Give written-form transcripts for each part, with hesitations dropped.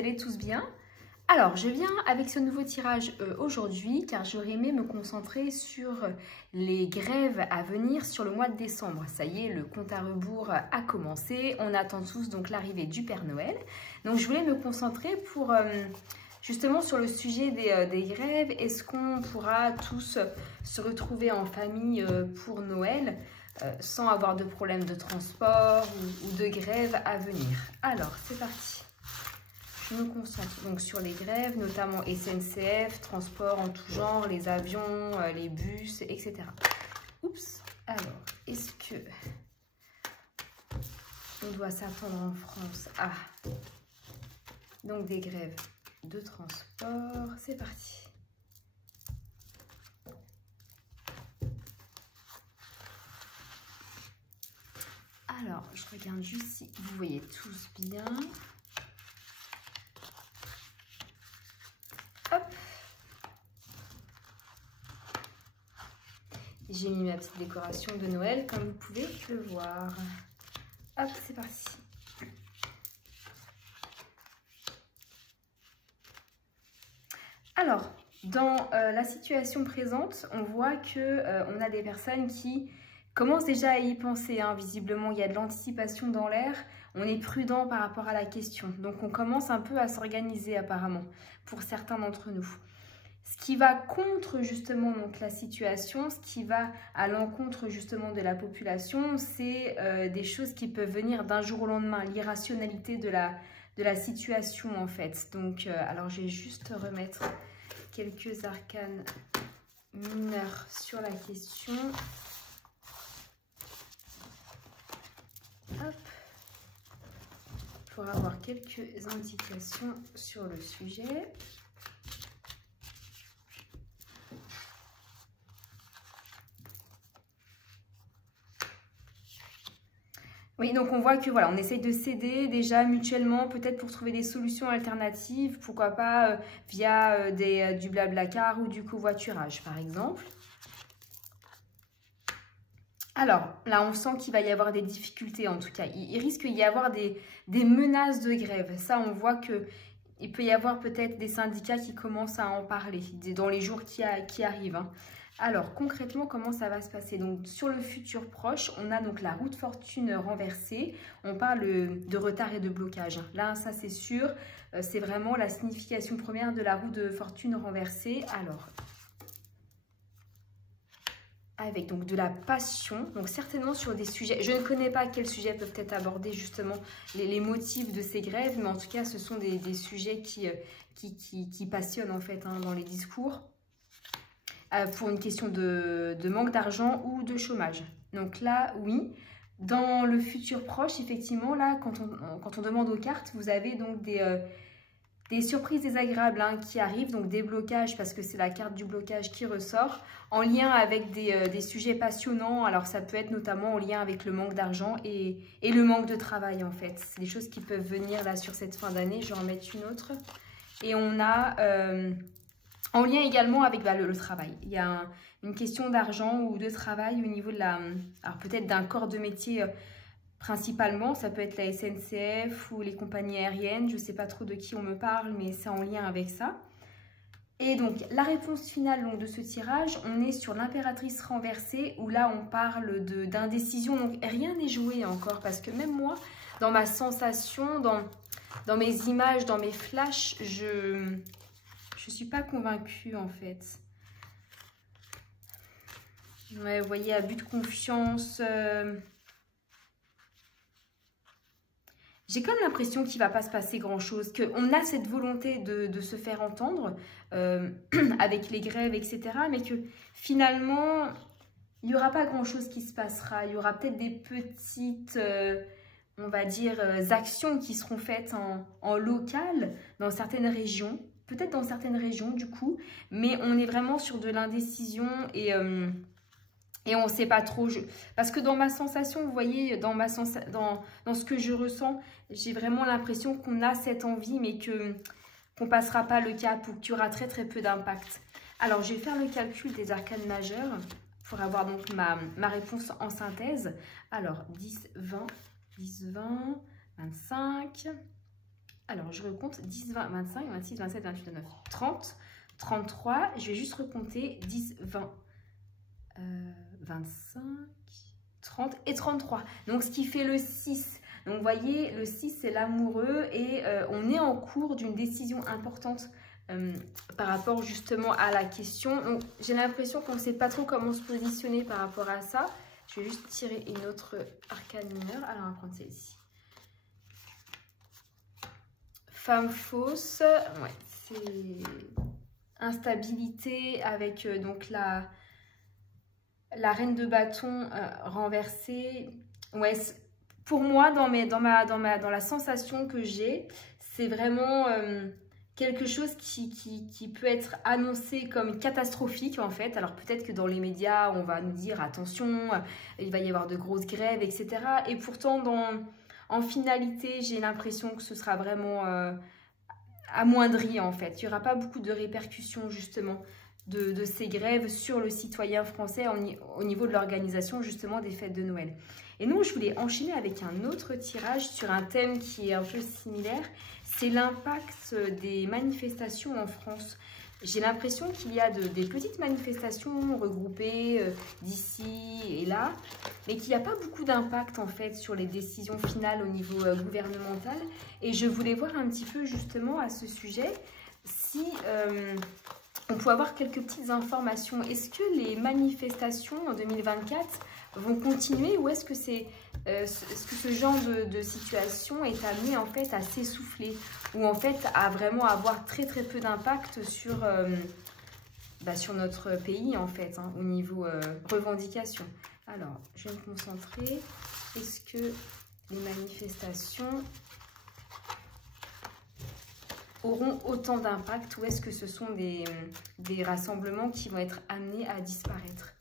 allez tous bien? Alors, je viens avec ce nouveau tirage aujourd'hui car j'aurais aimé me concentrer sur les grèves à venir sur le mois de décembre. Ça y est, le compte à rebours a commencé. On attend tous donc l'arrivée du Père Noël. Donc, je voulais me concentrer pour justement sur le sujet des grèves. Est-ce qu'on pourra tous se retrouver en famille pour Noël sans avoir de problème de transport ou de grève à venir? Alors, c'est parti. Je me concentre donc sur les grèves, notamment SNCF, transport en tout genre, les avions, les bus, etc. Oups. Alors, est-ce que on doit s'attendre en France à donc des grèves de transport? C'est parti. Alors, je regarde juste si vous voyez tous bien. Hop. J'ai mis ma petite décoration de Noël, comme vous pouvez le voir. Hop, c'est parti. Alors, dans la situation présente, on voit que on a des personnes qui commencent déjà à y penser. Hein. Visiblement, il y a de l'anticipation dans l'air. On est prudent par rapport à la question. Donc, on commence un peu à s'organiser apparemment pour certains d'entre nous. Ce qui va contre justement donc, la situation, ce qui va à l'encontre justement de la population, c'est des choses qui peuvent venir d'un jour au lendemain, l'irrationalité de la situation en fait. Donc, alors je vais juste remettre quelques arcanes mineurs sur la question. Hop. Pour avoir quelques indications sur le sujet. Oui, donc on voit que voilà, on essaye de s'aider déjà mutuellement, peut-être pour trouver des solutions alternatives, pourquoi pas via du Blablacar ou du covoiturage par exemple. Alors, là, on sent qu'il va y avoir des difficultés, en tout cas. Il risque d'y avoir des menaces de grève. Ça, on voit qu'il peut y avoir peut-être des syndicats qui commencent à en parler dans les jours qui arrivent. Hein. Alors, concrètement, comment ça va se passer? Donc, sur le futur proche, on a donc la roue de fortune renversée. On parle de retard et de blocage. Là, ça, c'est sûr. C'est vraiment la signification première de la roue de fortune renversée. Alors, avec donc de la passion, donc certainement sur des sujets, je ne connais pas quels sujets peuvent être abordés justement les motifs de ces grèves, mais en tout cas ce sont des sujets qui passionnent en fait hein, dans les discours, pour une question de manque d'argent ou de chômage. Donc là, oui, dans le futur proche, effectivement, là, quand on demande aux cartes, vous avez donc des surprises désagréables hein, qui arrivent, donc des blocages, parce que c'est la carte du blocage qui ressort, en lien avec des sujets passionnants. Alors ça peut être notamment en lien avec le manque d'argent et le manque de travail en fait. C'est des choses qui peuvent venir là sur cette fin d'année. Je vais en mettre une autre. Et on a en lien également avec le travail. Il y a une question d'argent ou de travail au niveau de alors peut-être d'un corps de métier principalement, ça peut être la SNCF ou les compagnies aériennes. Je ne sais pas trop de qui on me parle, mais c'est en lien avec ça. Et donc, la réponse finale donc, de ce tirage, on est sur l'impératrice renversée, où là, on parle d'indécision. Donc, rien n'est joué encore, parce que même moi, dans ma sensation, dans mes images, dans mes flashs, je ne suis pas convaincue, en fait. Ouais, vous voyez, abus de confiance... J'ai quand même l'impression qu'il ne va pas se passer grand-chose, qu'on a cette volonté de se faire entendre avec les grèves, etc. Mais que finalement, il n'y aura pas grand-chose qui se passera. Il y aura peut-être des petites, on va dire, actions qui seront faites en local dans certaines régions. Peut-être dans certaines régions, du coup. Mais on est vraiment sur de l'indécision et on ne sait pas trop. Parce que dans ma sensation, vous voyez, dans ce que je ressens, j'ai vraiment l'impression qu'on a cette envie, mais qu'on ne passera pas le cap ou qu'il y aura très très peu d'impact. Alors, je vais faire le calcul des arcanes majeures pour avoir donc ma réponse en synthèse. Alors, 10, 20, 10, 20, 25. Alors, je recompte 10, 20, 25, 26, 27, 28, 29, 30, 33. Je vais juste recompter 10, 20, 25, 30 et 33. Donc, ce qui fait le 6. Donc, vous voyez, le 6, c'est l'amoureux et on est en cours d'une décision importante par rapport justement à la question. J'ai l'impression qu'on ne sait pas trop comment se positionner par rapport à ça. Je vais juste tirer une autre arcane mineure. Alors, on va prendre celle-ci. Femme fausse, ouais, c'est instabilité avec donc la reine de bâton renversée. Ouais, pour moi, dans la sensation que j'ai, c'est vraiment quelque chose qui peut être annoncé comme catastrophique en fait. Alors peut-être que dans les médias, on va nous dire attention, il va y avoir de grosses grèves, etc. Et pourtant, en finalité, j'ai l'impression que ce sera vraiment amoindri en fait. Il n'y aura pas beaucoup de répercussions justement de ces grèves sur le citoyen français au niveau de l'organisation justement des fêtes de Noël. Et nous, je voulais enchaîner avec un autre tirage sur un thème qui est un peu similaire. C'est l'impact des manifestations en France. J'ai l'impression qu'il y a des petites manifestations regroupées d'ici et là, mais qu'il n'y a pas beaucoup d'impact en fait sur les décisions finales au niveau gouvernemental. Et je voulais voir un petit peu justement à ce sujet si on peut avoir quelques petites informations. Est-ce que les manifestations en 2024 vont continuer ou est-ce que ce genre de situation est amené en fait à s'essouffler ou en fait à vraiment avoir très très peu d'impact sur notre pays en fait hein, au niveau revendication. Alors je vais me concentrer. Est-ce que les manifestations auront autant d'impact ou est-ce que ce sont des rassemblements qui vont être amenés à disparaître?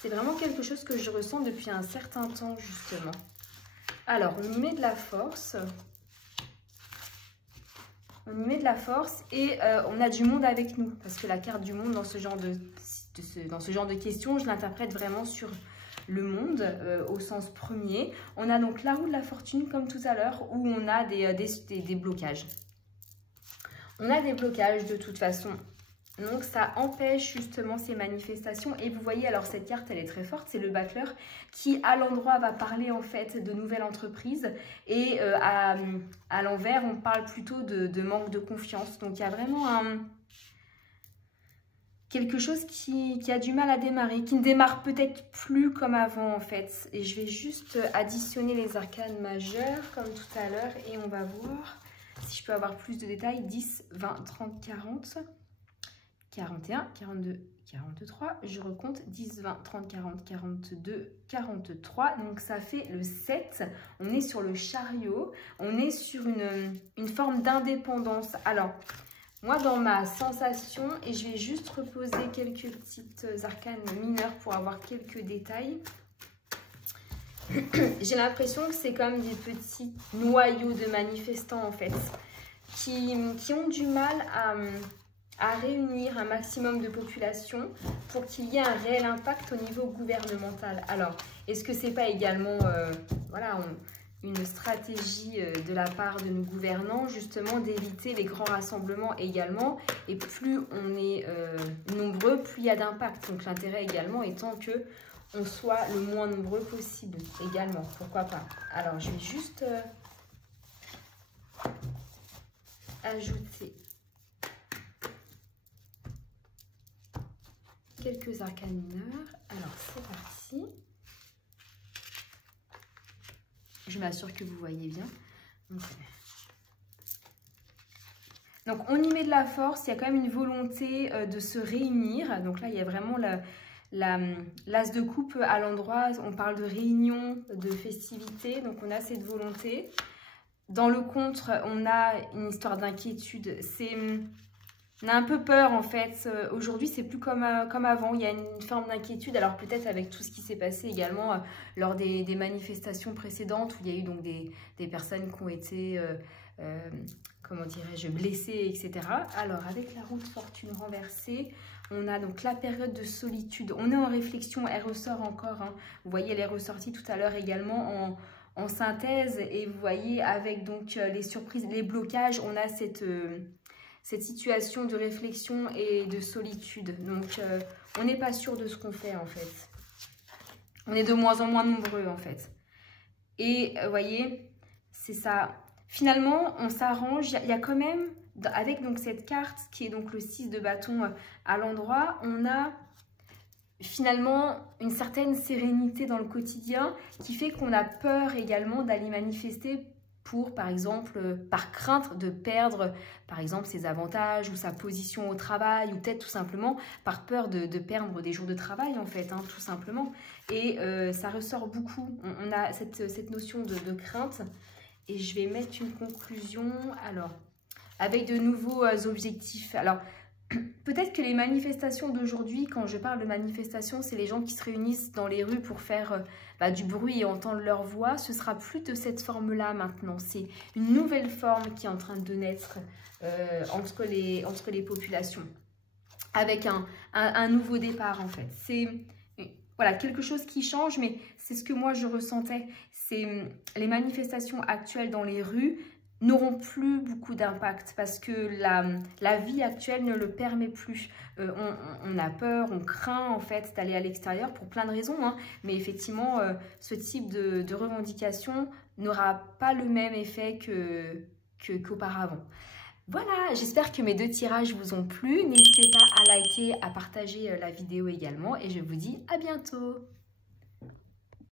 C'est vraiment quelque chose que je ressens depuis un certain temps, justement. Alors, on y met de la force. On y met de la force et on a du monde avec nous. Parce que la carte du monde, dans ce genre de questions, je l'interprète vraiment sur le monde au sens premier. On a donc la roue de la fortune, comme tout à l'heure, où on a des blocages. On a des blocages de toute façon. Donc, ça empêche justement ces manifestations. Et vous voyez, alors cette carte, elle est très forte. C'est le battleur qui, à l'endroit, va parler en fait de nouvelles entreprises. Et à l'envers, on parle plutôt de manque de confiance. Donc, il y a vraiment quelque chose qui a du mal à démarrer, qui ne démarre peut-être plus comme avant en fait. Et je vais juste additionner les arcanes majeures comme tout à l'heure. Et on va voir si je peux avoir plus de détails. 10, 20, 30, 40... 41, 42, 43, je recompte 10, 20, 30, 40, 42, 43, donc ça fait le 7, on est sur le chariot, on est sur une forme d'indépendance. Alors, moi dans ma sensation, et je vais juste reposer quelques petites arcanes mineures pour avoir quelques détails, j'ai l'impression que c'est comme des petits noyaux de manifestants en fait, qui ont du mal à réunir un maximum de population pour qu'il y ait un réel impact au niveau gouvernemental. Alors, est-ce que c'est pas également voilà, une stratégie de la part de nos gouvernants, justement, d'éviter les grands rassemblements également? Et plus on est nombreux, plus il y a d'impact. Donc, l'intérêt également étant que on soit le moins nombreux possible également. Pourquoi pas? Alors, je vais juste ajouter quelques arcanes mineurs. Alors, c'est parti. Je m'assure que vous voyez bien. Donc, on y met de la force. Il y a quand même une volonté de se réunir. Donc là, il y a vraiment l'as de coupe à l'endroit. On parle de réunion, de festivité. Donc, on a cette volonté. Dans le contre, on a une histoire d'inquiétude. On a un peu peur en fait. Aujourd'hui, c'est plus comme avant. Il y a une forme d'inquiétude. Alors peut-être avec tout ce qui s'est passé également lors des manifestations précédentes où il y a eu donc des personnes qui ont été, comment dirais-je, blessées, etc. Alors avec la roue de fortune renversée, on a donc la période de solitude. On est en réflexion. Elle ressort encore. Hein. Vous voyez, elle est ressortie tout à l'heure également en synthèse. Et vous voyez, avec donc les surprises, les blocages, on a cette situation de réflexion et de solitude. Donc, on n'est pas sûr de ce qu'on fait, en fait. On est de moins en moins nombreux, en fait. Et, vous voyez, c'est ça. Finalement, on s'arrange. Il y a quand même, avec donc cette carte, qui est donc le 6 de bâton à l'endroit, on a finalement une certaine sérénité dans le quotidien qui fait qu'on a peur également d'aller manifester pour, par exemple, par crainte de perdre, par exemple, ses avantages ou sa position au travail, ou peut-être tout simplement par peur de perdre des jours de travail, en fait, hein, tout simplement. Et ça ressort beaucoup. On a cette notion de crainte. Et je vais mettre une conclusion, alors, avec de nouveaux objectifs. Alors, peut-être que les manifestations d'aujourd'hui, quand je parle de manifestations, c'est les gens qui se réunissent dans les rues pour faire du bruit et entendre leur voix. Ce sera plus de cette forme-là maintenant. C'est une nouvelle forme qui est en train de naître entre les populations, avec un nouveau départ en fait. C'est voilà, quelque chose qui change, mais c'est ce que moi je ressentais. C'est les manifestations actuelles dans les rues n'auront plus beaucoup d'impact parce que la vie actuelle ne le permet plus. On a peur, on craint en fait d'aller à l'extérieur pour plein de raisons, hein, mais effectivement, ce type de revendication n'aura pas le même effet qu'auparavant. Voilà, j'espère que mes 2 tirages vous ont plu. N'hésitez pas à liker, à partager la vidéo également et je vous dis à bientôt.